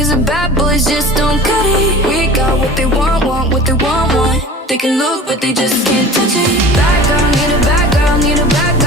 Cause the bad boys just don't cut it. We got what they want, what they want. They can look, but they just can't touch it. Bad girl, need a bad girl, need a bad girl.